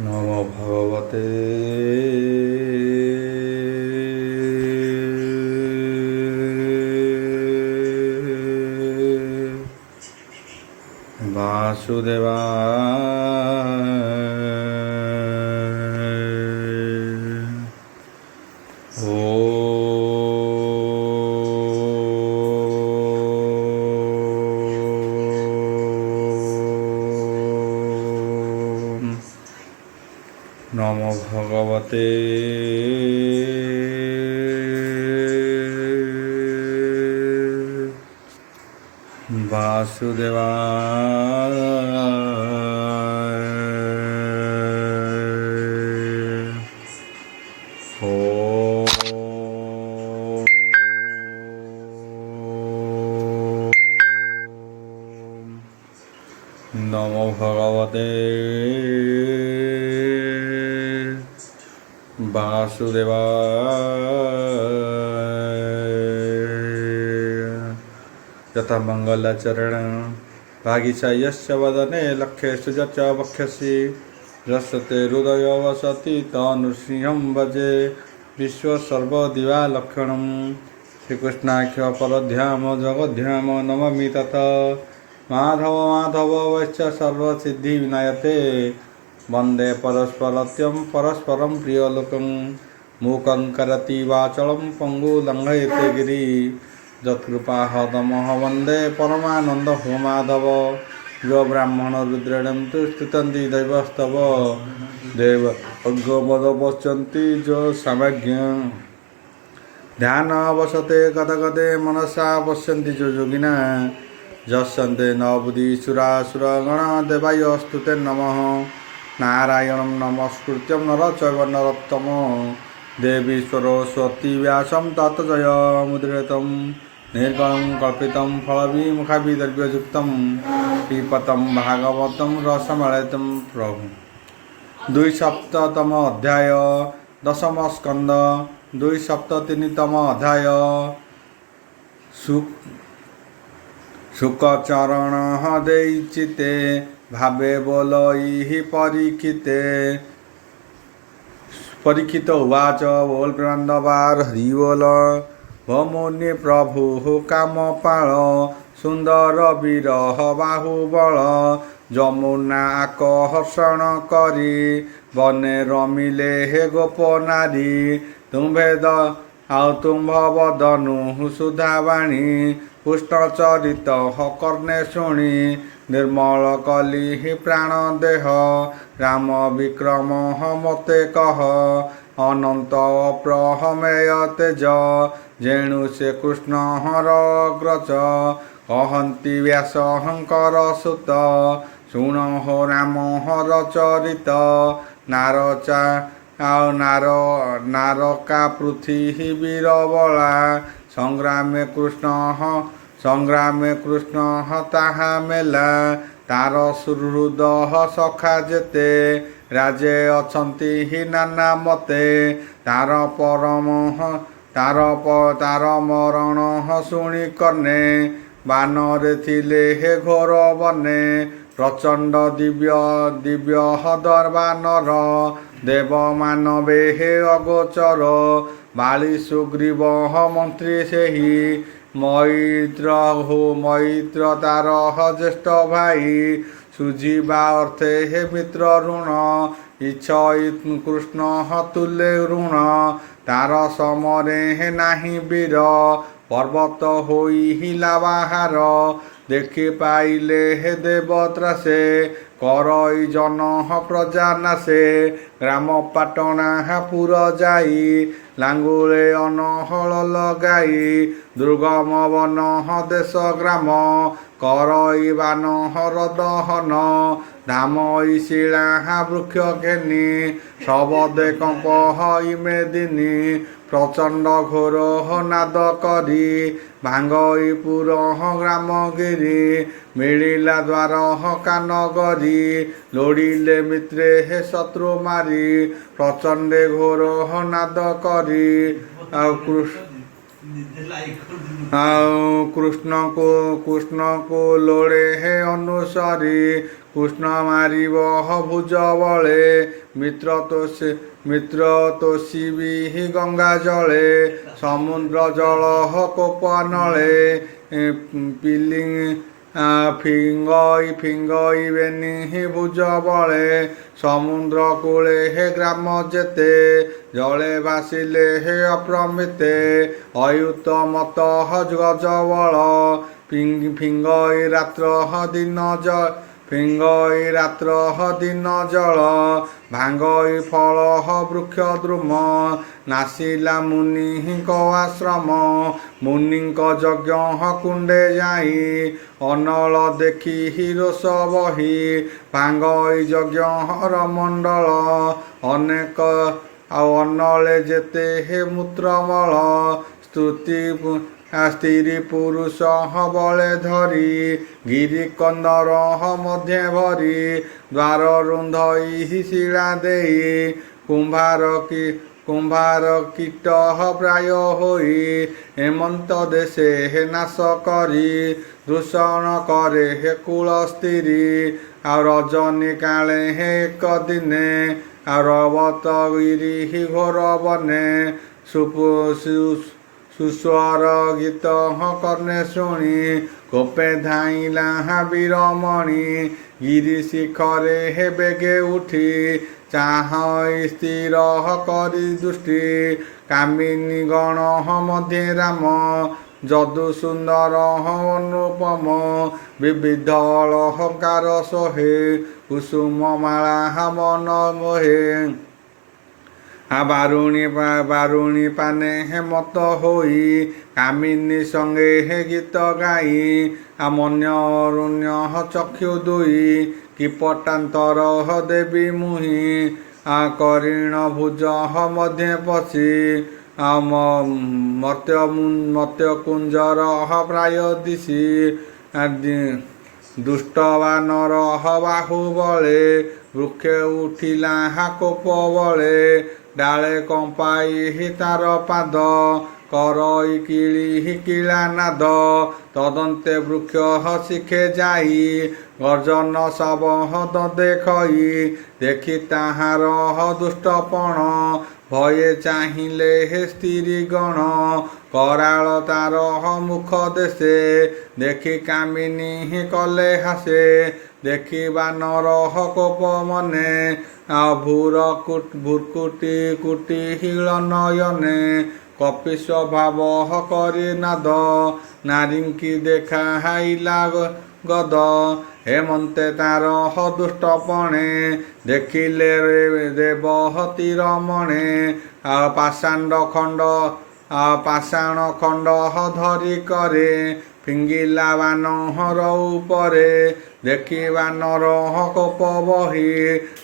নমো ভগবতে বাসুদেবায়। নমো ভগবতে বাসুদেবায়। নমো ভগবতে বাসুদেবায়। यथा मंगलाचरण भागीसा यस्य वदने लक्ष्येषु च वक्ष्यसि यस्य ते हृदय वसति तनृसिंहं भजे विश्वसर्वदिवालक्षणं श्रीकृष्णाख्य परध्याम जगध्याम नमामि तथा माधव माधव वैश्च सर्वसिद्धिविनायते वन्दे परस्परत्यं परस्परं प्रियलोकं मूकं करोति वाचालं पङ्गुलङ्घयते गिरि यत्कृपाहतमः वन्दे परमानन्द माधव यो ब्राह्मण रुद्रेणं तु स्तुतन्ति दैवस्तव देव अज्ञपद पश्यन्ति जो सामज्ञ ध्यान वसते गदगदे मनसा पश्यन्ति जो योगिना यस्यन्ते न बुद्धिसुरासुरगण देवाय स्तुते नमः नारायणं नमस्कृत्यं नरं चैव नरोत्तमं देवी सरस्वती व्यासं ततो जयमुदीरयेत् निर्गुणं कल्पितं फलविमुखाभिद्रव्ययुक्तं पिबतं भागवतं रसमलयितं प्रभु। 270तम अध्याय दशम स्कंद 273तम अध्याय शुकचरण देचिते भावे बोलई परीक्षित उवाच बोल प्रणन्दवार हरि बोल भमुनि प्रभु कामपाल सुंदर विरह बाहुबल जमुना आकर्षण करी बने रमिले हे गोप नारी तुम्भेद आउ तुम्भ बदनु सुधावाणी पुष्ट चरित कर्णे शुणी निर्मल कली प्राण देह राम विक्रम मते कह अनंत प्रहमेय तेज जेणु से कृष्ण हर अग्रज कहन्ति व्यास हंकर सुत शुण हो राम हर चरित नारका पृथ्वी बला संग्रामे कृष्ण ताहा मेला तार सुहृद सखा जेते राजे अछंती हि नाना मते तार मरण शुणी कर्णे बानरे थिले हे घोर बने प्रचंड दिव्य दरबानर देव मानवे हे अगोचर बाली सुग्रीव मंत्री सेही मैत्र तार ज्येष्ठ भाई सुजीवा अर्थे हे मित्र ऋण इच्छा कृष्ण तुल्य ऋण तार समरे हे नाही वीर पर्वत होई हिला बाहार देखि पाइले हे देवत्रासे करई जन प्रजा नासे ग्राम पाटना पुर जाई लांगुले अनहल लगाई दुर्गम वन देश ग्राम करई बानहर दहन ଧାମ ଶିଳା ବୃକ୍ଷ ଘେନି ଶବଦେ କମ୍ପ ଇମେ ଦିନି ପ୍ରଚଣ୍ଡ ଘୋର ନାଦ କରି ଭାଙ୍ଗଇ ପୁର ଗ୍ରାମଗିରି ମିଳିଲା ଦ୍ୱାର କାନ ଗରି ଲୋଡ଼ିଲେ ମିତ୍ରେ ହେ ଶତ୍ରୁ ମାରି ପ୍ରଚଣ୍ଡେ ଘୋର ନାଦ କରି କୃଷ୍ଣକୁ ଲୋଡ଼େ ହେ ଅନୁସରି କୃଷ୍ଣ ମାରିବ ଭୁଜ ବଳେ ମିତ୍ର ତୋଷିବି ଗଙ୍ଗା ଜଳେ ସମୁଦ୍ର ଜଳ କୋପ ନଳେ ଫିଙ୍ଗଇ ବେନି ଭୁଜ ବଳେ ସମୁଦ୍ର କୂଳେ ହେ ଗ୍ରାମ ଯେତେ ଜଳେ ଭାସିଲେ ହେ ଅପ୍ରମିତେ ଅୟୁତ ମତ ଗଜ ବଳ ଫିଙ୍ଗଇ ରାତ୍ର ଦିନ ଜଳ ଭାଙ୍ଗଇ ଫଳ ବୃକ୍ଷ ଦ୍ରୁମ ନାସିଲା ମୁନିଙ୍କ ଆଶ୍ରମ ମୁନିଙ୍କ ଯଜ୍ଞ କୁଣ୍ଡେ ଯାଇ ଅନଳ ଦେଖି ରୋଷ ବହି ଭାଙ୍ଗଇ ଯଜ୍ଞର ମଣ୍ଡଳ ଅନେକ ଅନଳେ ଯେତେ ହେ ମୂତ୍ରମଳ ସ୍ତ୍ରୀ ପୁରୁଷ ବଳେ ଧରି ଗିରି କନ୍ଦର ମଧ୍ୟେ ଭରି ଦ୍ୱାର ରୁନ୍ଧଇ ଶିଳା ଦେଇ କୁମ୍ଭାର କୀଟ ପ୍ରାୟ ହୋଇ ହେମନ୍ତ ଦେଶେ ହେ ନାଶ କରି ଦୂଷଣ କରେ ହେ କୁଳ ସ୍ତ୍ରୀ ରଜନୀ କାଳେ ହେ ଏକ ଦିନେ ରବତ ଗିରି ଘୋର ବନେ ସୁସ୍ୱର ଗୀତ କର୍ଣ୍ଣେ ଶୁଣି କୋପେ ଧାଇଁଲା ବୀରମଣି ଗିରି ଶିଖରେ ହେ ବେଗେ ଉଠି ଚାହଁ ସ୍ଥିର କରି ଦୃଷ୍ଟି କାମିନୀ ଗଣ ମଧ୍ୟେ ରାମ ଯଦୁ ସୁନ୍ଦର ଅନୁପମ ବିବିଧ ଅଳଙ୍କାର ସୋହେ କୁସୁମ ମାଳା ମନ ମୋହେ ବାରୁଣୀ ପାନେ ହେମତ ହୋଇ କାମିନୀ ସଙ୍ଗେ ହେ ଗୀତ ଗାଇ ମନ୍ୟ ଅରୁଣ୍ୟ ଚକ୍ଷୁ ଦୁଇ କିପଟାନ୍ତର ଦେବୀ ମୁହିଁ କରିଣ ଭୁଜ ମଧ୍ୟେ ପଶି ମତ୍ୟ କୁଞ୍ଜର ପ୍ରାୟ ଦିଶି ଦୁଷ୍ଟ ବାନର ବାହୁ ବଳେ ବୃକ୍ଷେ ଉଠିଲା କୋପ ବଳେ ଡାଳେ କମ୍ପାଇ ତାର ପାଦ କରଇ କିଳା ନାଦ ତଦନ୍ତେ ବୃକ୍ଷ ଶିଖେ ଯାଇ ଗର୍ଜନ ଶବଦ ଦେଖଇ ଦେଖି ତାହାର ଦୁଷ୍ଟପଣ ଭये ଚାହିଁଲେ ହେ ସ୍ତ୍ରୀ ଗଣ କରାଳ ତାର ମୁଖ ଦେଶେ ଦେଖି କାମିନୀ କଲେ ହାସେ ଦେଖି ବାନର କୋପ ମନେ ଭୁର୍କୁଟି ହୀଳ ନୟନେ କପି ସ୍ୱଭାବ କରି ନାଦ ନାରୀଙ୍କି ଦେଖାଇଲା ଗଦ ହେମନ୍ତେ ତାର ଦୁଷ୍ଟପଣେ ଦେଖିଲେ ଦେବହତୀ ରମଣେ ପାଷାଣ ଖଣ୍ଡ ଧରି କରେ ଫିଙ୍ଗିଲା ବାନର ଉପରେ ଦେଖି ବାନର କୋପ ବହି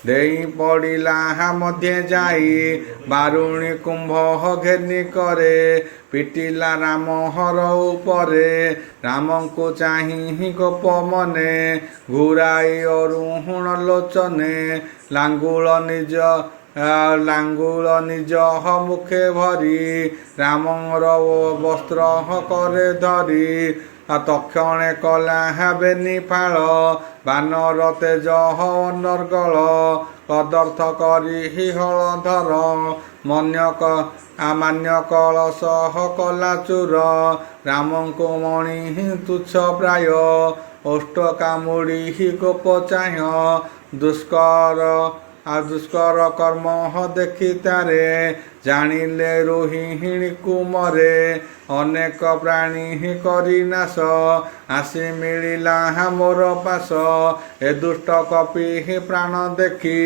ଦେଇ ପଡ଼ିଲା ମଧ୍ୟେ ଯାଇ ବାରୁଣୀ କୁମ୍ଭ ଘେନି କରେ ପିଟିଲା ରାମହର ଉପରେ ରାମଙ୍କୁ ଚାହିଁ କୋପ ମନେ ଘୁରାଇ ଅରୁଣ ଲୋଚନେ ଲାଙ୍ଗୁଳ ନିଜ ମୁଖେ ଭରି ରାମର ବସ୍ତ୍ର କରେ ଧରି ତକ୍ଷଣେ କଲା ବେନି ଫାଳ ବାନର ତେଜ ଅନର୍ଗଳ କଦର୍ଥ କରି ହଳଧର ମାନ୍ୟ କଳସ କଲା ଚୁର ରାମଙ୍କୁ ମଣି ତୁଚ୍ଛ ପ୍ରାୟ ଓଷ୍ଠ କାମୁଡ଼ି କୋପ ଚାହ୍ୟ ଦୁଷ୍କର କର୍ମ ଦେଖି ତାରେ ଜାଣିଲେ ରୋହିଣୀ କୁମରେ ଅନେକ ପ୍ରାଣୀ କରି ନାଶ ଆସି ମିଳିଲା ମୋର ପାଶ ଏ ଦୁଷ୍ଟ କପି ପ୍ରାଣ ଦେଖି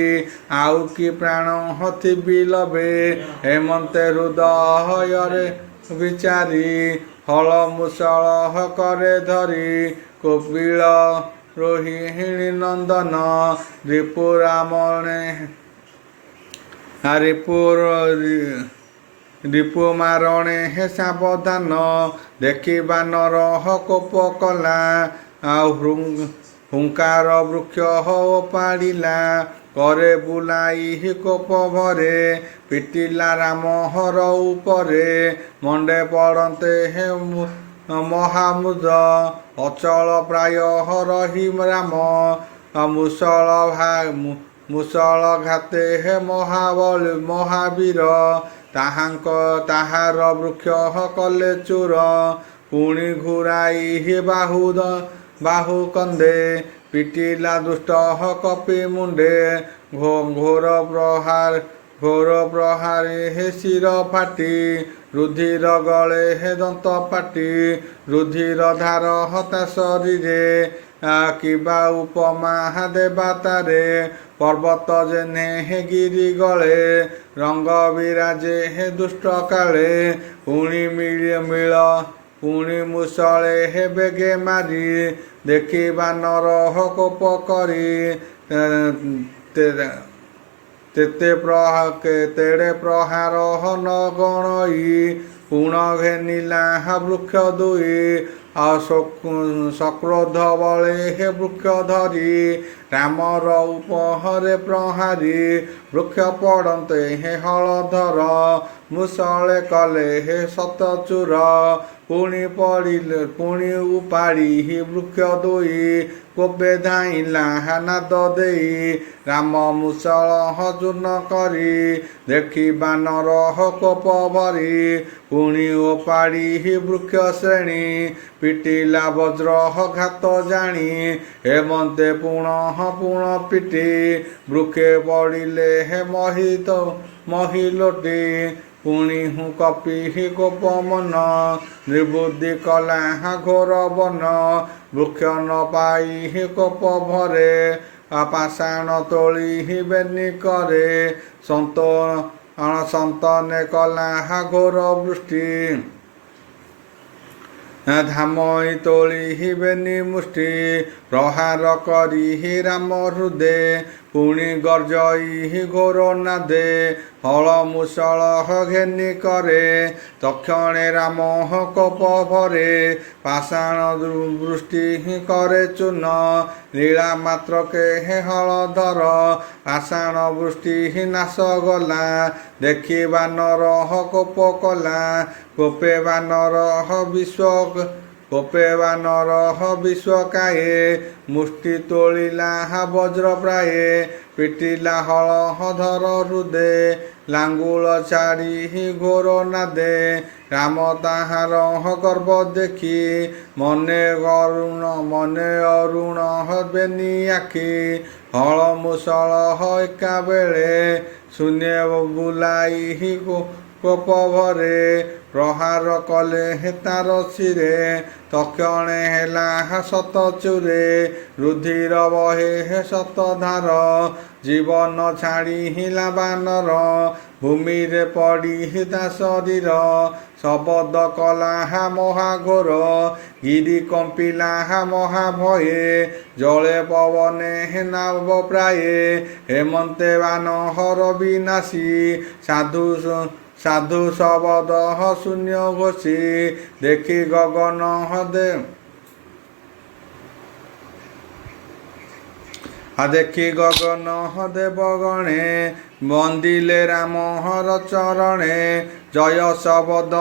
ଆଉ କି ପ୍ରାଣ ଥିବି ଲବେ ହେମନ୍ତେ ହୃଦୟରେ ବିଚାରି ହଳ ମୁଷଳ କରେ ଧରି କପିଳ रोहिणी नंदन रिपुरामणे रिपु मारणे हे सावधान देखि बानर कोप कला हुंकार वृक्ष ओपाड़िला करे बुलाई कोप भरे पिटिला राम हर उपरे मंडे पड़ते हे महामुद अचल प्राय रही राम मुसल घाते हे महावीर ताहार वृक्ष कले चूर पुणी घुराई बाहु कंदे पिटिला दुष्ट कपि मुंडे घोर प्रहारी हे शिर फाटी रुधिर गले हे दंत पाटी रुधिर धार हता शरीरे किबा उपमा देवा तारे पर्वत जेने हे गिरी गले रंग विराजे हे दुष्ट काले पुणी मिल पुणी मुसले हे बेगे मारी देखि बानर कोप करी तेड़े प्रहार न गणई पुण घेनिला वृक्ष दुई सक्रोध बले हे वृक्ष धरी रामर उपहरे प्रहारी वृक्ष पड़ते हे हलधर मुसले कले हे शतचूर पुणी उपाड़ी ही वृक्ष दुई कोपे धाइला नाद देई राम मुसल चूर्ण करी देखि बानर कोप भरी पुणी ओपाड़ी ही वृक्ष श्रेणी पिटिला वज्र घात जानी हेमंते पुण पिटी वृक्षे पड़िले हे महिलोटी पुणी हूँ कपि कोप मन निर्बुद्धि कला घोर वन वृक्ष न पाई कोप भरे पाषाण तोली बेनी करे संतने कला घोर वृष्टि धामई तोली बेनी मुष्टि प्रहार करी राम हृदय पुणी गर्जई घोर नादे हल मुसल घेनी करे तक्षणे राम कोप भरे पाषाण वृष्टि करे चूर्ण लीला मात्र के हे हलधर पाषाण वृष्टि नाश गला देखि बानर कोप कला कोपे बानर विश्वकाये मुष्टि तोलिला वज्र प्राये पिटिला हलधर हृदय लांगुल छाड़ी घोर नादे राम ताहार गर्भ देखी मने अरुण बेनी आखि हल मुसल एका बेले शून्य बुलाई कोप भरे प्रहार कले हे तार शिरे तक्षणे हेला शतचूरे रुधिर बहे हे शतधार जीवन छाड़ी हिला बानर भूमि रे पड़ी हिता शरीर शबद कला महाघोर गिरी कंपिला महाभये जले पवने हे नाव प्राये हेमंते बानहर विनाशी साधु शबद शून्य घोषी देखि गगन दे देखि गगन देवगणे बंदिले राम हर चरणे जय शबद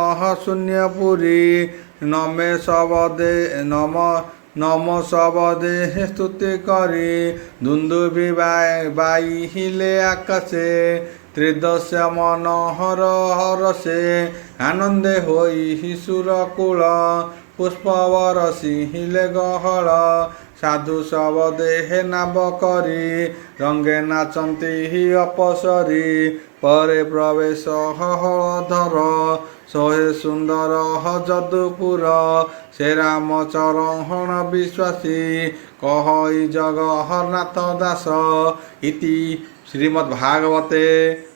शून्यपुरी नमे शबदे नम शबदे स्तुति करी दुन्दुभि बाई हिले आकाशे त्रिदश मनोहर हरसे आनंदे होई सुरकुल पुष्पवरसी हिले गहल साधु शबदे हे नाव करी रंगे नाचंती हि अपसरी परे प्रवेश हलधर सोहे सुंदर जदुपुर से राम चरण विश्वासी कहई जगन्नाथ दास इति श्रीमद्भागवते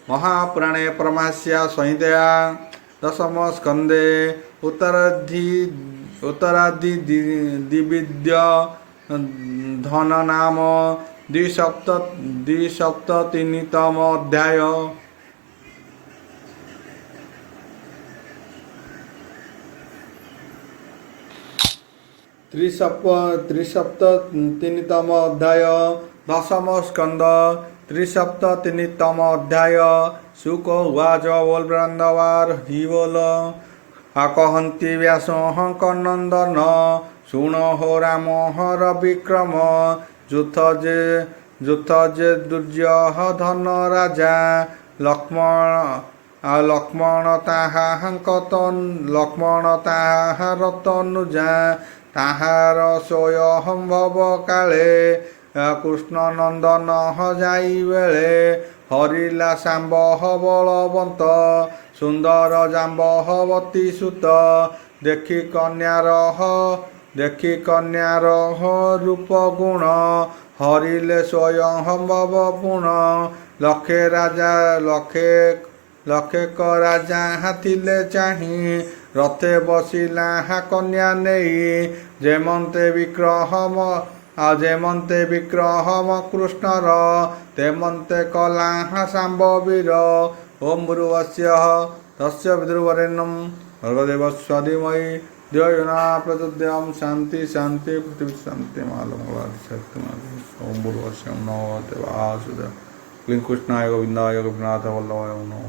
महापुराणे परमहंस्या संहितया दशम स्कंदे उत्तरादि दिविद्य ଧନ ନାମ ଦ୍ୱିସପ୍ତତିନିତମ ଅଧ୍ୟାୟ। ତ୍ରିସପ୍ତତିନିତମ ଅଧ୍ୟାୟ। ଦଶମ ସ୍କନ୍ଧ ତ୍ରିସପ୍ତତିନିତମ ଅଧ୍ୟାୟ। ଶୁକ ଉବାଚ ବୋଲ ବ୍ରନ୍ଦବାର ହି ବୋଲ। କହନ୍ତି ବ୍ୟାସ କନନ୍ଦନ ଶୁଣ ହୋ ରାମ ହର ବିକ୍ରମ। ଯୁଥ ଯେ ଦୁର୍ଯ୍ୟହ ଧନ ରାଜା ଲକ୍ଷ୍ମଣ ତାହାର ତନୁଜା। ତାହାର ସ୍ୱୟଂଭବ କାଳେ କୃଷ୍ଣ ନନ୍ଦନ ଯାଇ ବେଳେ। ହରିଲା ଶାମ୍ବହ ବଳବନ୍ତ ସୁନ୍ଦର ଜାମ୍ବହବତୀ ସୁତ। ଦେଖି କନ୍ୟାର ରୂପ ଗୁଣ ହରିଲେ ସ୍ୱୟଂଭବ ପୁଣ। ଲକ୍ଷେକ ରାଜା ଥିଲେ ଚାହିଁ ରଥେ ବସିଲା କନ୍ୟା ନେଇ। ଯେମନ୍ତେ ବିକ୍ରମ କୃଷ୍ଣର ତେମନ୍ତେ କଲା ଶାମ୍ବ ବୀର। ଓಂ ଭୂର୍ଭୁବସ୍ୱଃ ତସ୍ୟ ପିତୃବରେଣ୍ୟଂ ଭର୍ଗୋ ଦେବସ୍ୟ ଧୀମହି ଧିୟୋ यो नः प्रचोदयात्। शान्ति शान्ति पृथिवी शान्ति शक्ति। ओं भूर्भुवस्सुः नमो भगवते वासुदेवाय। क्लीं कृष्णाय गोविन्दाय गोपीनाथ वल्लभाय नमः।